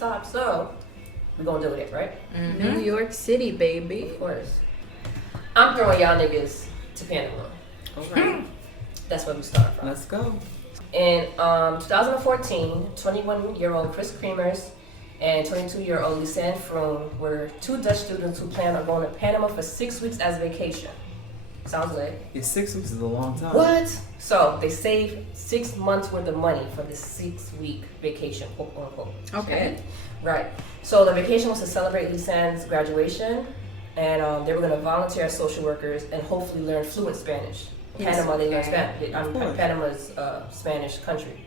stop. So we're gonna do it, right? Mm-hmm. New York City, baby. Of course. I'm throwing y'all niggas to Panama. Okay. That's where we start from. Let's go. In 2014, 21-year-old Kris Kremers and 22-year-old Lisanne Froon were two Dutch students who planned on going to Panama for 6 weeks as a vacation. Sounds lit. Yeah, 6 weeks is a long time. What? So they saved 6 months worth of money for this 6-week vacation, quote unquote. Okay. Right. So the vacation was to celebrate Lisanne's graduation, and they were going to volunteer as social workers and hopefully learn fluent Spanish. Yes. Panama, they learn Spanish. Panama's Spanish country.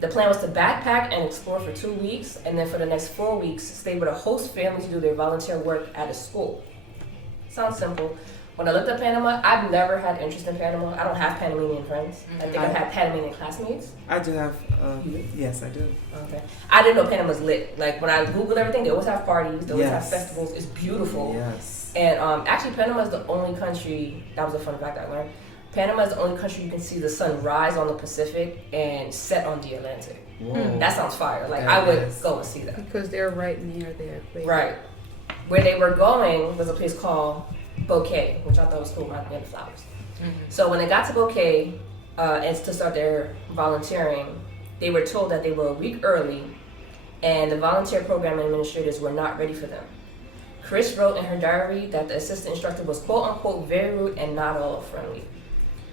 The plan was to backpack and explore for 2 weeks, and then for the next 4 weeks, stay with a host family to do their volunteer work at a school. Sounds simple. When I looked at Panama, I've never had interest in Panama. I don't have Panamanian friends. I think I've had Panamanian classmates. I do have, yes, I do. Okay. I didn't know Panama's lit. Like, when I Googled everything, they always have parties, they always have Yes. festivals. It's beautiful. Yes. And actually, Panama is the only country, that was a fun fact I learned, Panama is the only country you can see the sun rise on the Pacific and set on the Atlantic. Whoa. That sounds fire. Like, That I would is. go and see that. Because they're right near there. Right. Where they were going was a place called Bouquet, which I thought was cool, right near the flowers. So when they got to Bouquet, and to start their volunteering, they were told that they were a week early, and the volunteer program administrators were not ready for them. Kris wrote in her diary that the assistant instructor was quote unquote very rude and not all friendly.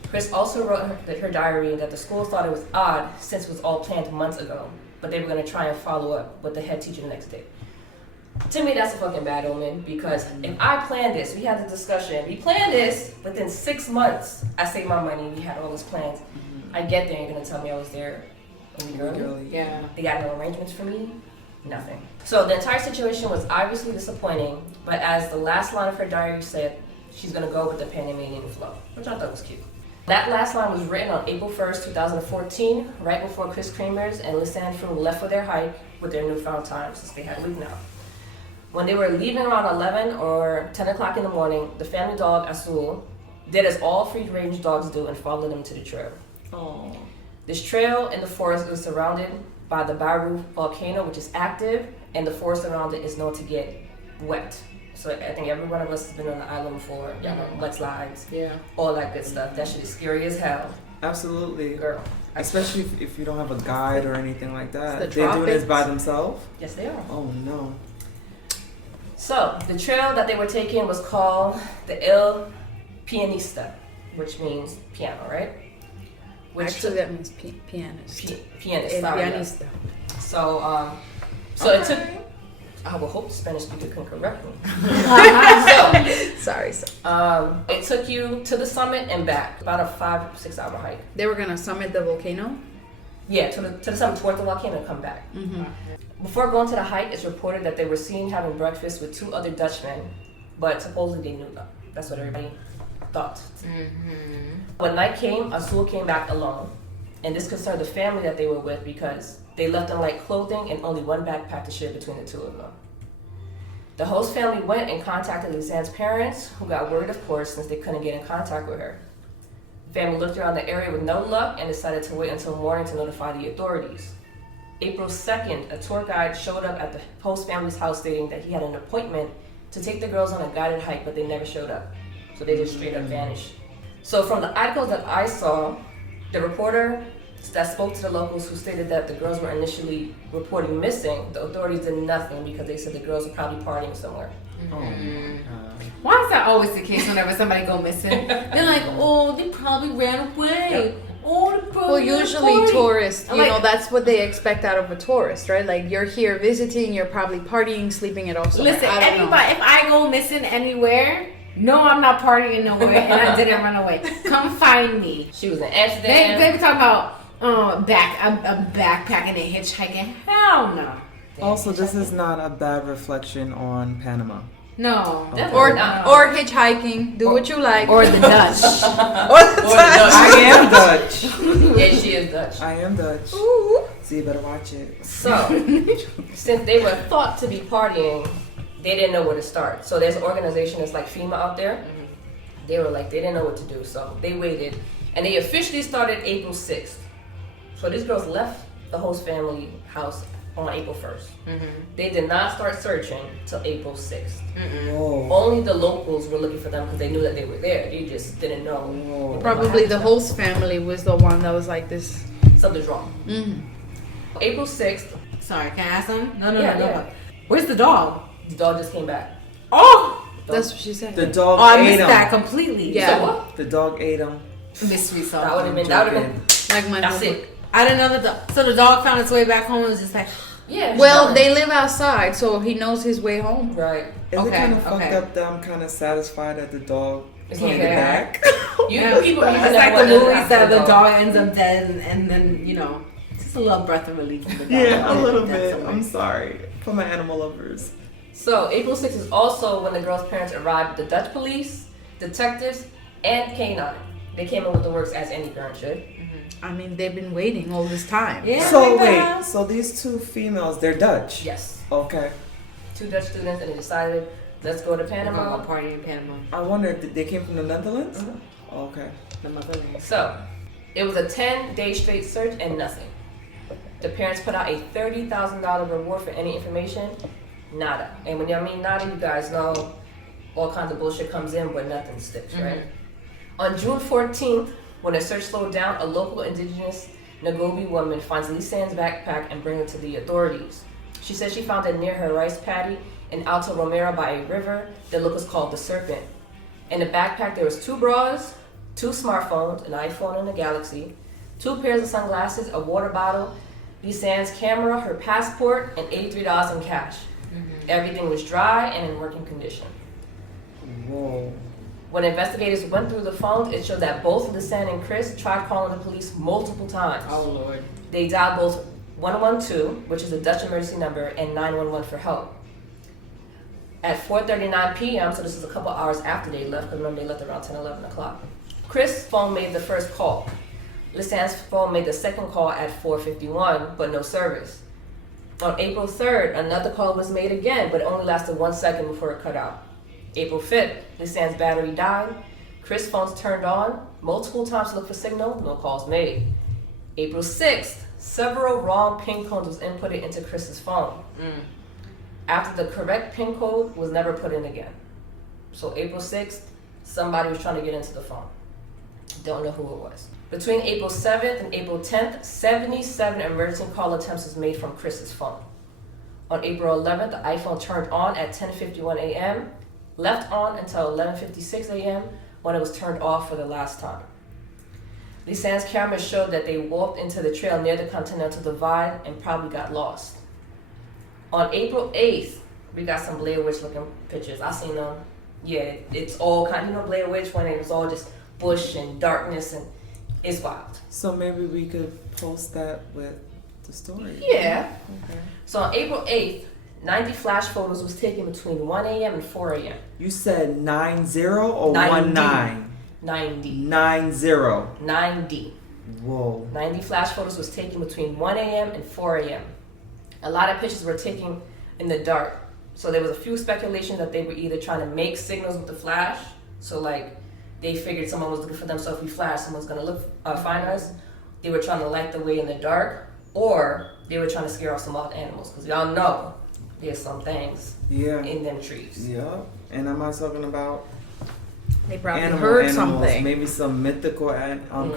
Kris also wrote in her diary that the school thought it was odd since it was all planned months ago, but they were going to try and follow up with the head teacher the next day. To me, that's a fucking bad omen, because if I planned this, we had the discussion, we planned this, within 6 months, I saved my money, we had all those plans. I get there, you're going to tell me I was there a week early? Yeah. They got no arrangements for me? Nothing. So the entire situation was obviously disappointing, but as the last line of her diary said, she's going to go with the Panamanian flow, which I thought was cute. That last line was written on April 1st, 2014, right before Kris Kremers and Lisanne Froon left for their hike with their newfound time, since they had a week now. When they were leaving around 11 or 10 o'clock in the morning, the family dog, Azul, did as all free-range dogs do and followed them to the trail. Oh. This trail in the forest is surrounded by the Baru volcano, which is active, and the forest around it is known to get wet. So I think every one of us has been on the island before, mudslides, all that good stuff. That shit is scary as hell. Absolutely. Girl. Especially if you don't have a guide or anything like that. The They're doing this tropics. by themselves? Yes, they are. Oh, no. So the trail that they were taking was called the El Pianista, which means piano, right? Actually, that means pianist. Pianist. El Sorry, pianista. So, it took. I would hope the Spanish speaker can correct me. Sorry. It took you to the summit and back, about a 5-6 hour hike. They were gonna summit the volcano. Yeah, to the summit, towards the volcano, and come back. Before going to the hike, it's reported that they were seen having breakfast with 2 other Dutchmen, but supposedly they knew them. That's what everybody thought. When night came, Azul came back alone, and this concerned the family that they were with because they left in light clothing and only one backpack to share between the 2 of them. The host family went and contacted Lisanne's parents, who got worried, of course, since they couldn't get in contact with her. The family looked around the area with no luck and decided to wait until morning to notify the authorities. April 2nd, a tour guide showed up at the host family's house stating that he had an appointment to take the girls on a guided hike, but they never showed up. So they just straight up vanished. So from the articles that I saw, the reporter that spoke to the locals who stated that the girls were initially reporting missing, the authorities did nothing because they said the girls were probably partying somewhere. Why is that always the case whenever somebody go missing? They're like, oh, they probably ran away. Yep. Oh, they probably Well, usually party. tourists, you Like- know, that's what they expect out of a tourist, right? Like, you're here visiting, you're probably partying, sleeping it off somewhere. Listen, I don't know. anybody, if I go missing anywhere, no, I'm not partying nowhere, and I didn't run away. Come find me. She was in Amsterdam. They be talking about I'm backpacking and hitchhiking. Hell no. Also, this is not a bad reflection on Panama. No. Or hitchhiking, do what you like. Or the Dutch. Or the I am Dutch. Yeah, she is Dutch. I am Dutch. So you better watch it. So, since they were thought to be partying, they didn't know where to start. So there's an organization that's like FEMA out there. They were like, they didn't know what to do. So they waited. And they officially started April 6th. So these girls left the host family house on April 1st. Mm-hmm. They did not start searching till April 6th. Whoa. Only the locals were looking for them because they knew that they were there. They just didn't know. Whoa. Probably the host family was the one that was like this. Something's wrong. April 6th, Sorry, can I ask them? No. Yeah. Where's the dog? the dog just came back. Oh! That's what she said. The dog I ate missed him. that completely. Yeah. So what? The dog ate him. Mystery solved. That would have been. Like my That's homework. it. I didn't know that. So the dog found its way back home and was just like, Yeah. Well, they live outside, so he knows his way home. Right. Is it Okay, kind of fucked okay. up that I'm kind of satisfied that the dog It's came okay. back? You yeah. people. It's never like want the to movies ask that the dog. dog ends up dead and then, just a little breath of relief from the dog. Yeah, a little That's bit. all right. I'm sorry for my animal lovers. So April 6th is also when the girl's parents arrived with the Dutch police, detectives, and K9. They came in with the works as any parent should. I mean, they've been waiting all this time. Yeah. So yeah. wait, so these two females, they're Dutch? Yes. Okay. 2 Dutch students, and they decided, let's go to We're Panama. going to party in Panama. I wonder, they came from the Netherlands? Mhm. Okay. The motherland. So, it was a 10-day straight search and nothing. The parents put out a $30,000 reward for any information. Nada. And when I mean nada, you guys know all kinds of bullshit comes in, but nothing sticks, right? On June 14th, when the search slowed down, a local indigenous Nagobi woman finds Lisanne's backpack and brings it to the authorities. She says she found it near her rice paddy in Alto Romero by a river that locals called the Serpent. In the backpack, there was 2 bras, 2 smartphones, an iPhone and a Galaxy, 2 pairs of sunglasses, a water bottle, Lisanne's camera, her passport, and $83 in cash. Everything was dry and in working condition. Whoa. When investigators went through the phones, it showed that both Lisanne and Kris tried calling the police multiple times. Oh, Lord. They dialed both 112, which is a Dutch emergency number, and 911 for help. At 4:39 p.m., so this is a couple hours after they left, because remember they left around 10, 11 o'clock. Kris' phone made the first call. Lisanne's phone made the second call at 4:51, but no service. On April 3rd, another call was made again, but it only lasted 1 second before it cut out. April 5th, Lisanne's battery died. Kris' phone's turned on multiple times to look for signal, no calls made. April 6th, several wrong PIN codes was inputted into Kris' phone. After the correct PIN code was never put in again. So April 6th, somebody was trying to get into the phone. Don't know who it was. Between April 7th and April 10th, 77 emergency call attempts was made from Kris' phone. On April 11th, the iPhone turned on at 10:51 a.m., left on until 11:56 a.m. when it was turned off for the last time. Lisanne's camera showed that they walked into the trail near the Continental Divide and probably got lost. On April 8th, we got some Blair Witch looking pictures. I seen them. Yeah, it's all kind of, Blair Witch when it was all just bush and darkness, and it's wild. So maybe we could post that with the story. Yeah. Okay. So on April 8th, 90 flash photos was taken between 1 a.m. and 4 a.m. You said 90 or 90. 19? 90. 90. 90. Whoa. 90 flash photos was taken between 1 a.m. and 4 a.m. A lot of pictures were taken in the dark. So there was a few speculation that they were either trying to make signals with the flash. So like they figured someone was looking for them. So if we flash, someone's going to find us. They were trying to light the way in the dark, or they were trying to scare off some wild animals. Because y'all know there's some things Yeah. in them trees. Yeah. And am I talking about They probably animals, heard something. maybe some mythical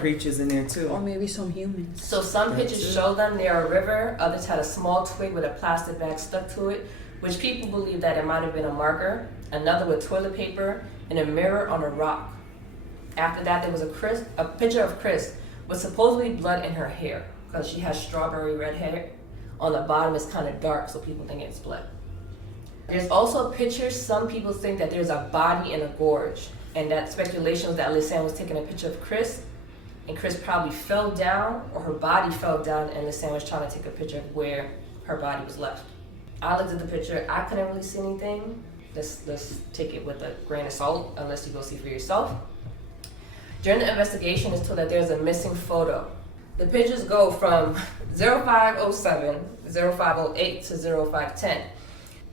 creatures in there too? Or maybe some humans. So some pictures show them near a river, others had a small twig with a plastic bag stuck to it, which people believe that it might have been a marker, another with toilet paper, and a mirror on a rock. After that, there was a picture of Kris with supposedly blood in her hair, because she has strawberry red hair. On the bottom it's kind of dark, so people think it's blood. There's also a picture, some people think that there's a body in a gorge, and that speculation was that Lisanne was taking a picture of Kris, and Kris probably fell down, or her body fell down, and Lisanne was trying to take a picture of where her body was left. I looked at the picture, I couldn't really see anything. Let's take it with a grain of salt, unless you go see for yourself. During the investigation, it's told that there's a missing photo. The pictures go from 0507, 0508 to 0510.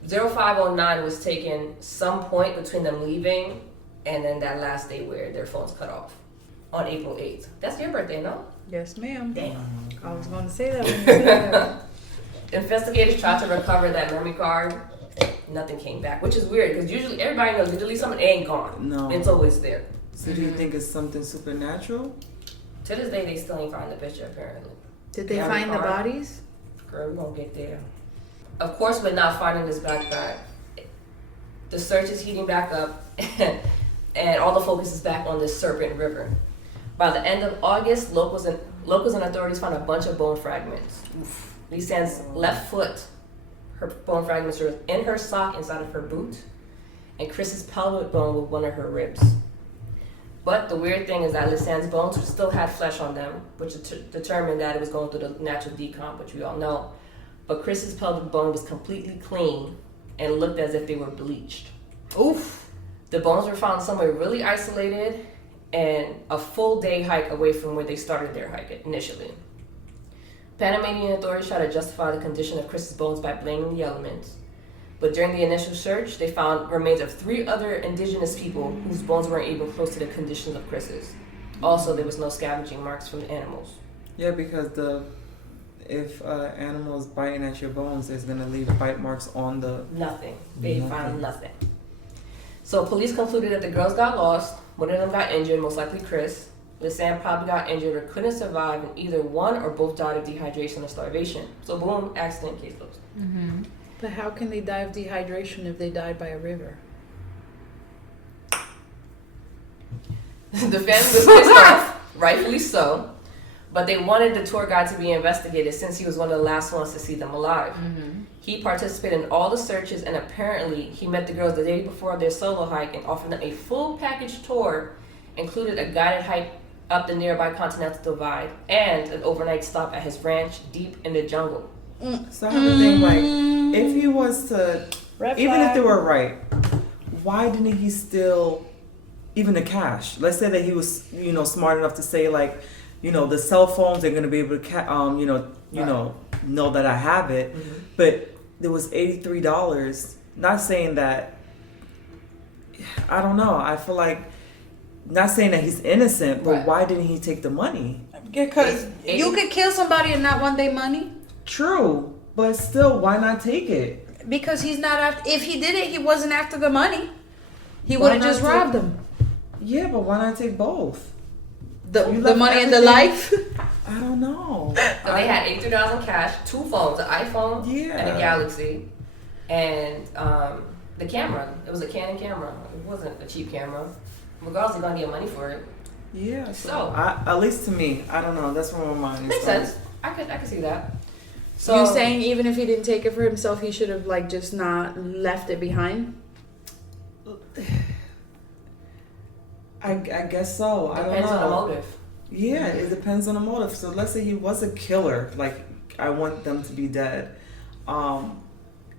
0509 was taken some point between them leaving and then that last day where their phones cut off on April 8th. That's your birthday, no? Yes, ma'am. Damn. I was going to say that when you said that. investigators tried to recover that memory card. Nothing came back, which is weird because usually everybody knows you delete something, it ain't gone. No. It's always there. So do you think it's something supernatural? To this day, they still ain't find the picture, apparently. Did they find the bodies? Girl, we gonna get there. Of course, we're not finding this black bag. The search is heating back up, and all the focus is back on this Serpent River. By the end of August, locals and authorities found a bunch of bone fragments. Lisanne's left foot, her bone fragments were in her sock inside of her boot, and Kris's pelvic bone with one of her ribs. But the weird thing is that Lisanne's bones still had flesh on them, which determined that it was going through the natural decomp, which we all know. But Kris's pelvic bone was completely clean and looked as if they were bleached. Oof. The bones were found somewhere really isolated and a full day hike away from where they started their hike initially. Panamanian authorities tried to justify the condition of Kris's bones by blaming the elements. But during the initial search, they found remains of 3 other indigenous people whose bones weren't even close to the condition of Kris's. Also, there was no scavenging marks from the animals. Yeah, because if animals biting at your bones, it's gonna leave bite marks on the. Nothing. They found nothing. So police concluded that the girls got lost. One of them got injured, most likely Kris. Lisanne probably got injured or couldn't survive, and either one or both died of dehydration or starvation. So boom, accident, case closed. Mm-hmm. But how can they die of dehydration if they died by a river? The family was pissed off, rightfully so, but they wanted the tour guide to be investigated since he was one of the last ones to see them alive. Mm-hmm. He participated in all the searches, and apparently he met the girls the day before their solo hike and offered them a full package tour, included a guided hike up the nearby Continental Divide and an overnight stop at his ranch deep in the jungle. So I have to think, like, if he was to, even if they were right, why didn't he steal even the cash? Let's say that he was, smart enough to say, like, the cell phones are gonna be able to, know that I have it. Mm-hmm. But there was $83. Not saying that. I don't know. I feel like, not saying that he's innocent, but Right. why didn't he take the money? Because you could kill somebody and not want their money. True, but still, why not take it? Because he's not after. If he did it, he wasn't after the money. He Why would have not just take- robbed them. Yeah, but why not take both? The You left money and the everything- life. I don't know. So they had $83 in cash, 2 phones, an iPhone and a Galaxy, and the camera. It was a Canon camera. It wasn't a cheap camera. Regardless, they're gonna get money for it. Yeah. So- at least to me, I don't know. That's where my mind is. Makes sense. I could see that. So You're saying even if he didn't take it for himself, he should have just not left it behind? I guess so. I don't know. depends on the motive. Yeah, it depends on the motive. So let's say he was a killer. Like, I want them to be dead.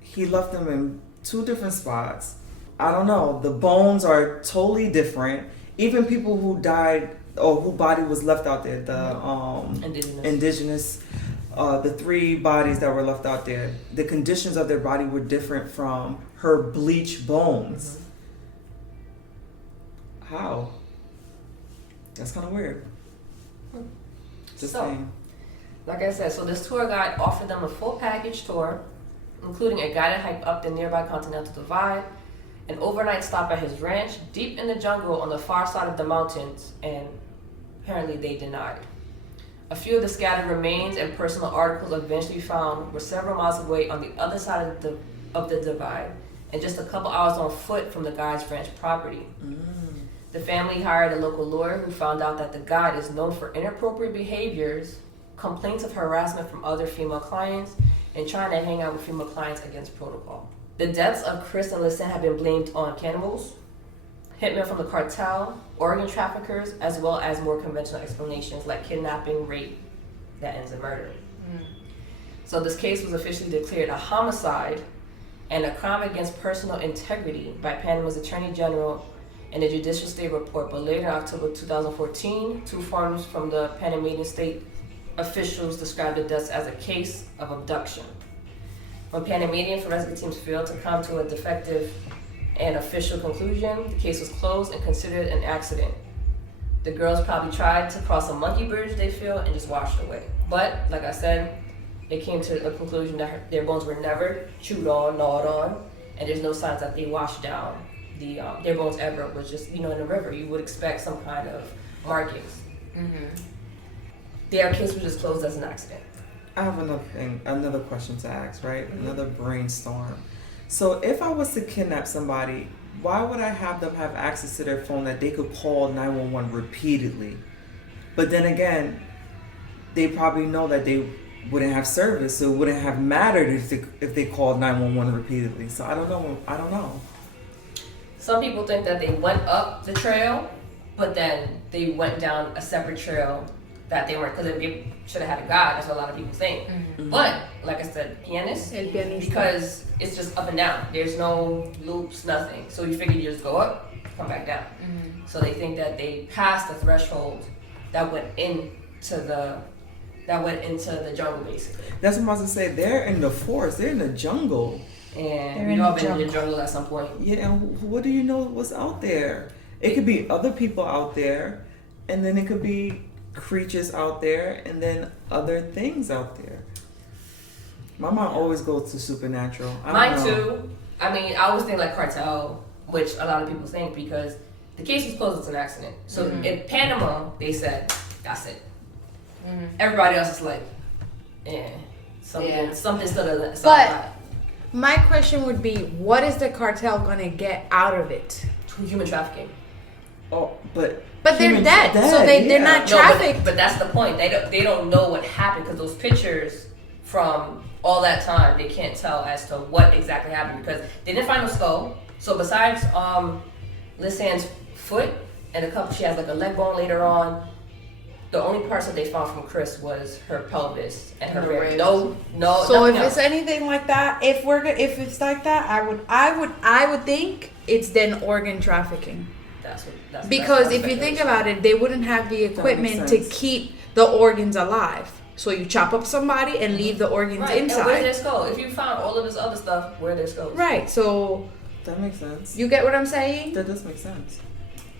He left them in 2 different spots. I don't know. The bones are totally different. Even people who died or whose body was left out there, the indigenous, the 3 bodies that were left out there, the conditions of their body were different from her bleached bones. How? That's kind of weird. Just saying. Like I said, so this tour guide offered them a full package tour, including a guided hike up the nearby Continental Divide, an overnight stop at his ranch deep in the jungle on the far side of the mountains, and apparently they denied. A few of the scattered remains and personal articles eventually found were several miles away on the other side of the divide, and just a couple hours on foot from the guide's ranch property. The family hired a local lawyer who found out that the guide is known for inappropriate behaviors, complaints of harassment from other female clients, and trying to hang out with female clients against protocol. The deaths of Kris and Lisanne have been blamed on cannibals, hitmen from the cartel, organ traffickers, as well as more conventional explanations like kidnapping, rape, that ends in murder. So this case was officially declared a homicide and a crime against personal integrity by Panama's Attorney General in a judicial state report, but later in October 2014, 2 forms from the Panamanian state officials described the deaths as a case of abduction. When Panamanian forensic teams failed to come to a defective and official conclusion, the case was closed and considered an accident. The girls probably tried to cross a monkey bridge, they feel, and just washed away. But, like I said, It came to the conclusion that their bones were never chewed on, gnawed on, and there's no signs that they washed down their bones ever. It was just, in the river, you would expect some kind of markings. Their case was just closed as an accident. I have another question to ask, right? Another brainstorm. So if I was to kidnap somebody, why would I have them have access to their phone that they could call 911 repeatedly? But then again, they probably know that they wouldn't have service, so it wouldn't have mattered if they called 911 repeatedly. So I don't know. Some people think that they went up the trail, but then they went down a separate trail that they weren't, because they should have had a guide. That's what a lot of people think. But like I said, pianist, because it's just up and down. There's no loops, nothing. So you figure you just go up, come back down. So they think that they passed the threshold that went into the jungle, basically. That's what I was gonna say. They're in the forest. They're in the jungle. And we've all been in the jungle at some point. Yeah, and what do you know what's out there? It could be other people out there, and then it could be creatures out there, and then other things out there. My mind always goes to supernatural. Mine too. I mean, I always think like cartel, which a lot of people think, because the case was closed, it's an accident. So in Panama, they said, that's it. Everybody else is like, something still doesn't sound right. My question would be, what is the cartel gonna get out of it? Human trafficking. Oh, but they're dead, so they're not trafficked. No, but that's the point. They don't know what happened, because those pictures from all that time, they can't tell as to what exactly happened, because they didn't find no skull. So besides Lisanne's foot and she has like a leg bone later on. The only parts that they found from Kris was her pelvis and her ribs. No. So if it's anything like that, if it's like that, I would think it's then organ trafficking. Because if you think about it, they wouldn't have the equipment to keep the organs alive. So you chop up somebody and leave the organs inside. And where's their skull? If you found all of this other stuff, where are their skulls? Right. So that makes sense. You get what I'm saying? That does make sense.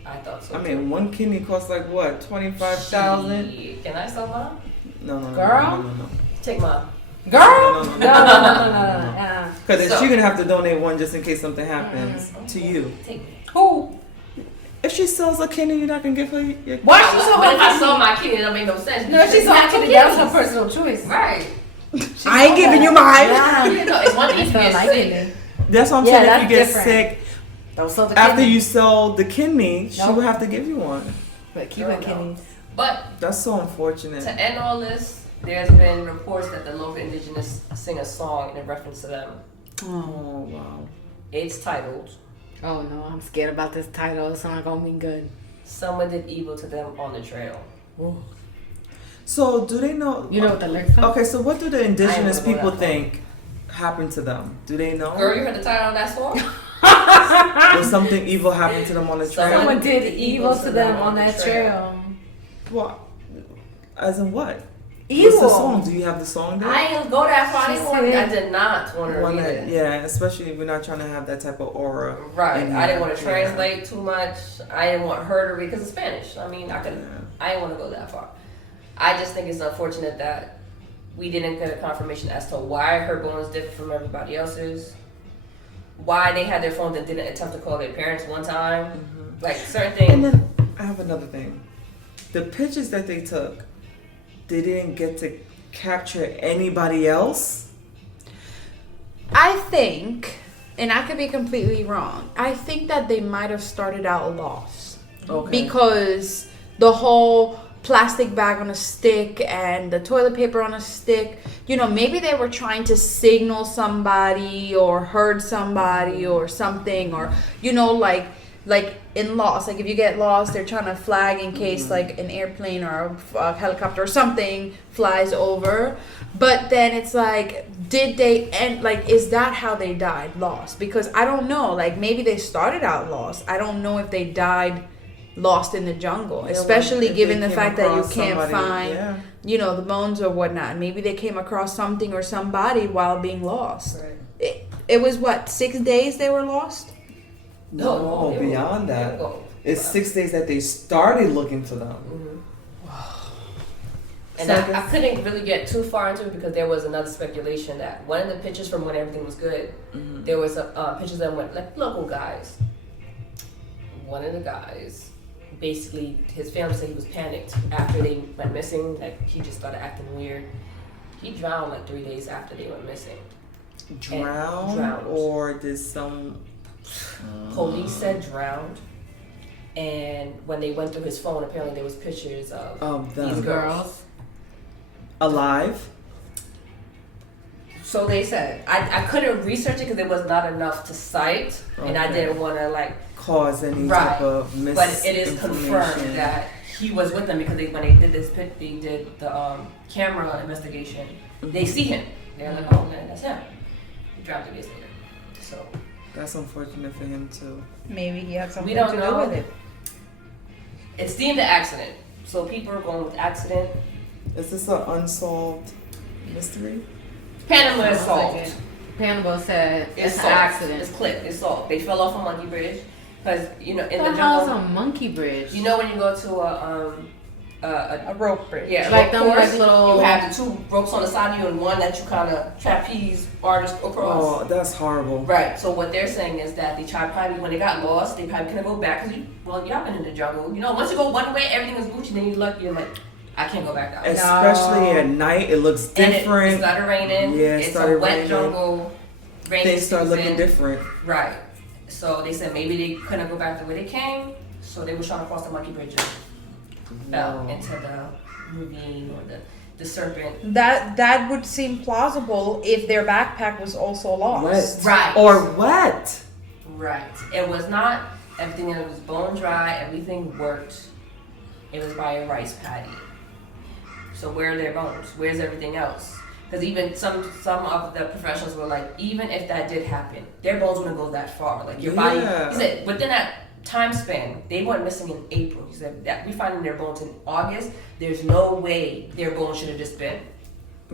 I thought so. I mean, one kidney costs like what, 25,000? Can I sell mine? No. Girl? No. Take mine. Girl? No. Because you're gonna have to donate one just in case something happens to you. Take who? If she sells a kidney, you're not gonna give her your. Why she sold But if I sold my kidney, that made no sense. No, she sold her kidney. That was her personal choice. Right. I ain't giving you mine. It's one thing if you get sick. That's what I'm saying. If you get sick. After you sell the kidney, she will have to give you one. But keep her kidneys. But that's so unfortunate. To end all this, there's been reports that the local indigenous sing a song in reference to them. Oh wow! It's titled. Oh no, I'm scared about this title. It's not gonna be good. Someone did evil to them on the trail. Ooh. So do they know? You know what the lyrics are? Okay, so what do the indigenous people think happened to them? Do they know? Girl, you heard the title of that song? Did something evil happen to them on the trail? Someone did evil to them on that trail. What? As in what? Evil. What's the song? Do you have the song there? I didn't go that far. I did not want to read it. Yeah, especially if we're not trying to have that type of aura. Right. I didn't want to translate too much. I didn't want her to read, because it's Spanish. I mean, I didn't want to go that far. I just think it's unfortunate that we didn't get a confirmation as to why her bones differ from everybody else's. Why they had their phones and didn't attempt to call their parents one time. Mm-hmm. Like certain things. And then I have another thing. The pictures that they took, they didn't get to capture anybody else? I think, and I could be completely wrong, I think that they might have started out lost. Okay. Because the whole plastic bag on a stick and the toilet paper on a stick, maybe they were trying to signal somebody or heard somebody or something, or like in Lost, like if you get lost, they're trying to flag in case like an airplane or a helicopter or something flies over. But then it's like, did they end, like, is that how they died, lost? Because I don't know, like maybe they started out lost. I don't know if they died lost in the jungle, especially given the fact that you can't find the bones or whatnot. Maybe they came across something or somebody while being lost. Right. It was what, 6 days they were lost? No, beyond that. It's 6 days that they started looking for them. And I couldn't really get too far into it because there was another speculation that one of the pictures from when everything was good, there was pictures that went like local guys. One of the guys, basically, his family said he was panicked after they went missing. Like he just started acting weird. He drowned like 3 days after they went missing. Drowned. Or did some police said drowned? And when they went through his phone, apparently there was pictures of these girls. Alive? So they said. I couldn't research it because there was not enough to cite, and I didn't want to cause any type of But it is confirmed that he was with them because when they did this pit, they did the camera investigation. They see him. They're like, oh man, that's him. He dropped 3 days later. So that's unfortunate for him too. Maybe he had something we don't to know. do with it. It's deemed an accident, so people are going with accident. Is this an unsolved mystery? Panama is solved. Panama said it's an solved. accident. It's clipped. It's solved. They fell off a monkey bridge because in the hell's jungle. a monkey bridge? You know when you go to a rope bridge. Yeah, like rope them course, like little. you have the 2 ropes on the side of you and one that you kind of trapeze artist across. Oh, that's horrible. Right. So what they're saying is that they tried probably when they got lost, they probably couldn't go back because y'all been in the jungle. You know, once you go one way, everything is Gucci. Then you're like, I can't go back down. Especially at night, it looks different. It started raining. Yeah, it's a wet jungle. Things start looking different. Right. So they said maybe they couldn't go back the way they came, so they were trying to cross the monkey bridge and fell into the ravine or the serpent. That would seem plausible if their backpack was also lost. Wet. Right. Or wet. Right. It was not everything. It was bone dry. Everything worked. It was by a rice paddy. So where are their bones? Where's everything else? Because even some of the professionals were like, even if that did happen, their bones wouldn't go that far. Like your body. He said within that time span, they went missing in April. He said that we finding their bones in August. There's no way their bones should have just been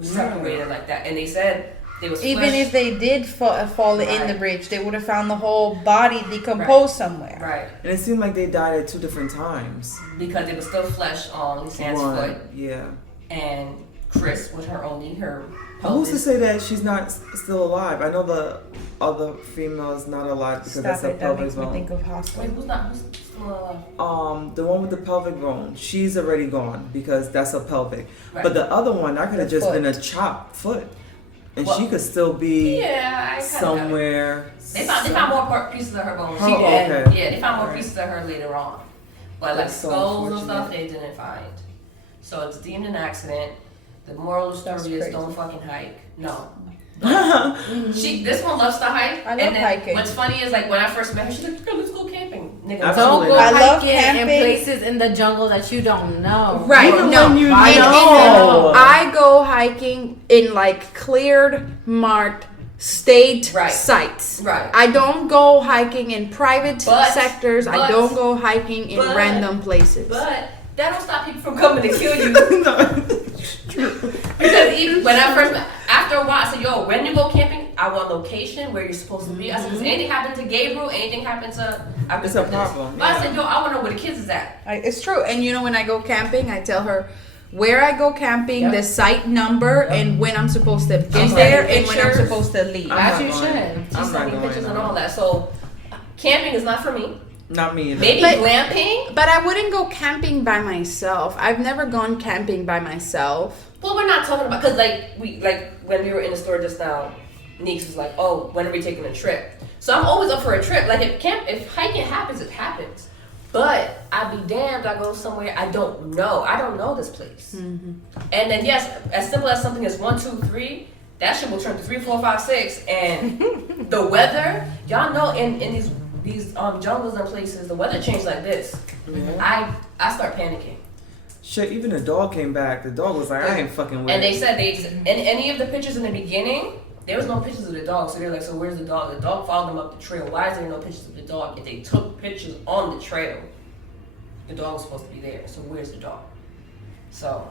separated like that. And they said they was even if they did fall in the bridge, they would have found the whole body decomposed somewhere. Right. And it seemed like they died at 2 different times. Because there was still flesh on Lisanne's foot. Yeah. And Kris was her pelvis. Who's to say that she's not still alive? I know the other female is not alive because that's a pelvic bone. Think of hospital. Wait, who's still alive? The one with the pelvic bone, she's already gone because that's a pelvic. Right. But the other one, that could have just been a chopped foot, and she could still be somewhere. They found more pieces of her bone. She did. Okay. Yeah, they found more pieces of her later on, but like skulls and stuff they didn't find. So it's deemed an accident. The moral of the story is don't fucking hike. No. This one loves to hike. I love hiking. What's funny is like when I first met her, she's like, let's go camping. Nigga, don't go I love hiking camping. in places in the jungle that you don't know. Right. Even No. when you I know. I go hiking in like cleared, marked state sites. Right. I don't go hiking in private sectors. I don't go hiking in random places. But that don't stop people from coming to kill you. Because even when I first met, after a while, I said, yo, when you go camping, I want location where you're supposed to be. I said, does anything happen to Gabriel? Anything happen to... It's a problem. But I said, yo, I want to know where the kids is at. It's true. And you know, when I go camping, I tell her where I go camping, the site number, and when I'm supposed to get there, and when I'm supposed to leave. As you should. She sent me pictures and all that. So camping is not for me. Not me either. Maybe glamping. But I wouldn't go camping by myself. I've never gone camping by myself. Well, we're not talking about, because when we were in the store just now, Neeks was like, oh, when are we taking a trip? So I'm always up for a trip. Like if hiking happens, it happens. But I'd be damned I go somewhere I don't know. I don't know this place. Mm-hmm. And then yes, as simple as something as 1, 2, 3, that shit will turn to 3, 4, 5, 6. And the weather, y'all know in these jungles and places, the weather changed like this. Mm-hmm. I start panicking. Shit, even the dog came back. The dog was like, I ain't fucking with And they said in any of the pictures in the beginning, there was no pictures of the dog. So they're like, so where's the dog? The dog followed them up the trail. Why is there no pictures of the dog? If they took pictures on the trail, the dog was supposed to be there. So where's the dog? So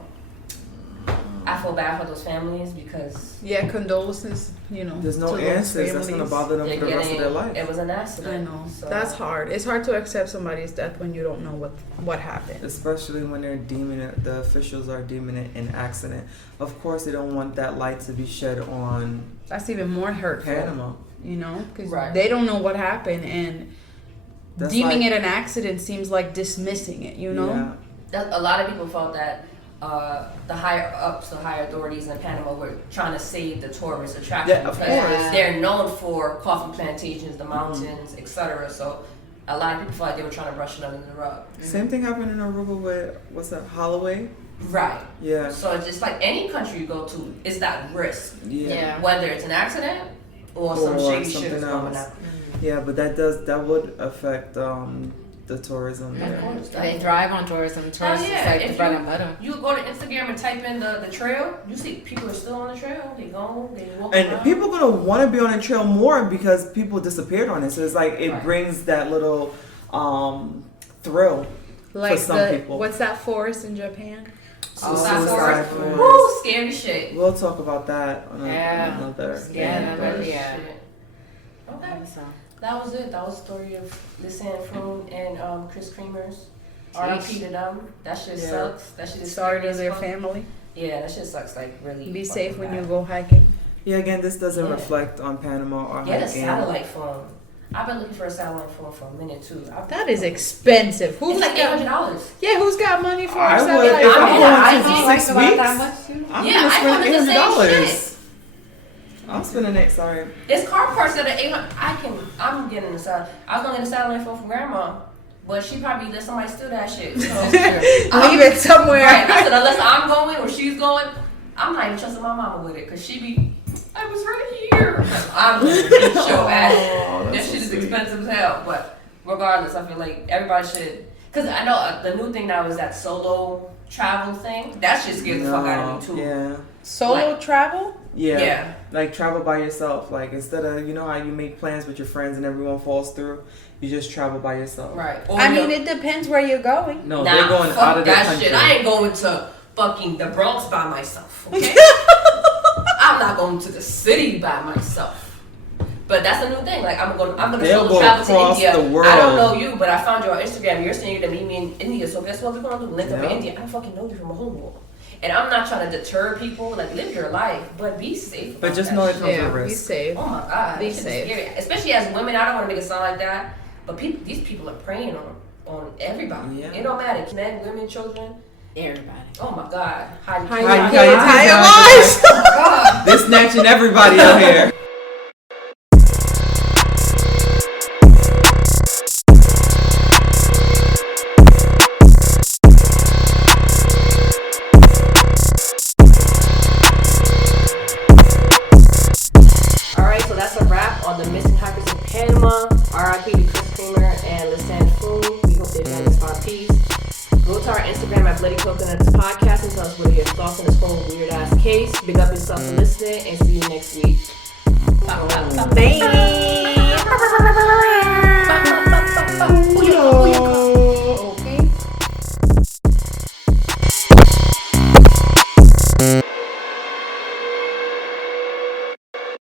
I feel bad for those families because condolences. There's no to those answers. That's gonna families. bother them for the rest of their life. It was an accident. I know. So. That's hard. It's hard to accept somebody's death when you don't know what happened. Especially when they're deeming it, the officials are deeming it an accident. Of course, they don't want that light to be shed on That's even more hurtful. Panama. Because Right. they don't know what happened, and That's deeming like- it an accident seems like dismissing it. Yeah. A lot of people felt that the higher ups, the higher authorities in Panama were trying to save the tourist attraction Yeah, of because course. they're known for coffee plantations, the mountains, etc. So a lot of people felt like they were trying to brush it under the rug. Same thing happened in Aruba with what's that, Holloway? Right. Yeah. So it's just like any country you go to, it's that risk. Yeah. Whether it's an accident or some shady shit something is going else. on. Yeah, but that would affect the tourism there. Of course. They thrive on tourism. Tourism is like the bread and butter. You go to Instagram and type in the trail, you see people are still on the trail. They walk And around. people gonna want to be on the trail more because people disappeared on it. So it's like it Right. brings that little thrill Like for some people. what's that forest in Japan? Suicide Suicide forest. forest. Woo, scary shit. We'll talk about that on Yeah. another. Yeah, thing, yeah. Okay. So, That was it. That was the story of Lisanne, Froon, and Chris Kremers. R.I.P. to them. That shit sucks. That shit is Sorry scary to as their fuck. family. Yeah, that shit sucks. Like really. Be fucking safe when bad. you go hiking. Yeah, again, this doesn't Yeah. reflect on Panama or Get a hiking. satellite phone. I've been looking for a satellite phone for a minute too. That is expensive. It's like $800. Yeah, who's got money for I a would satellite if phone? I'm I going think to like 6 about weeks. that much too? I'm Yeah, gonna I spend wanted the same $800. shit. I'm spending it. Sorry. It's car parts that are $800. I'm getting a satellite. I was gonna get a satellite phone from grandma, but she probably let somebody steal that shit. So. Leave it somewhere. Right. I said unless I'm going or she's going, I'm not even trusting my mama with it because she be. I was right here. I'm gonna beat your ass. Oh, That that's shit so is sweet. expensive as hell. But regardless, I feel like everybody should. Cause I know the new thing now is that solo travel thing. That shit scares the fuck out of me too. Yeah. Solo Like- travel? Yeah. Like travel by yourself. Like instead of how you make plans with your friends and everyone falls through, you just travel by yourself. Right. Or I mean, it depends where you're going. No, nah, they're going fuck out of their that country. shit. I ain't going to fucking the Bronx by myself. Okay. I'm not going to the city by myself. But that's the new thing. Like I'm gonna They'll solo go travel to across India. the world. I don't know you, but I found you on Instagram. You're saying you're gonna meet me in India. So guess what we're gonna do? Link up in Yeah. India. I don't fucking know you from a hole in the wall. And I'm not trying to deter people. Like live your life, but be safe. But about just that know it shit. comes with Yeah, be risk. safe. Oh my god, Be that shit is safe. scary. Especially as women, I don't want to make it sound like that, but these people are preying on everybody. Yeah. It don't matter, men, women, children. everybody. Oh my god, hide Hide your your kids. kids, hide your lives. Oh my god. They're snatching everybody out here. Alright, so that's a wrap on the missing hikers in Panama. R.I.P. to Chris Kremer and Lisanne Froon. We hope they find this far peace. Go to our Instagram at Bloody Coconuts Podcast and tell us what are your thoughts on this whole weird ass case. Big up yourself for listening and see you next week. Bye.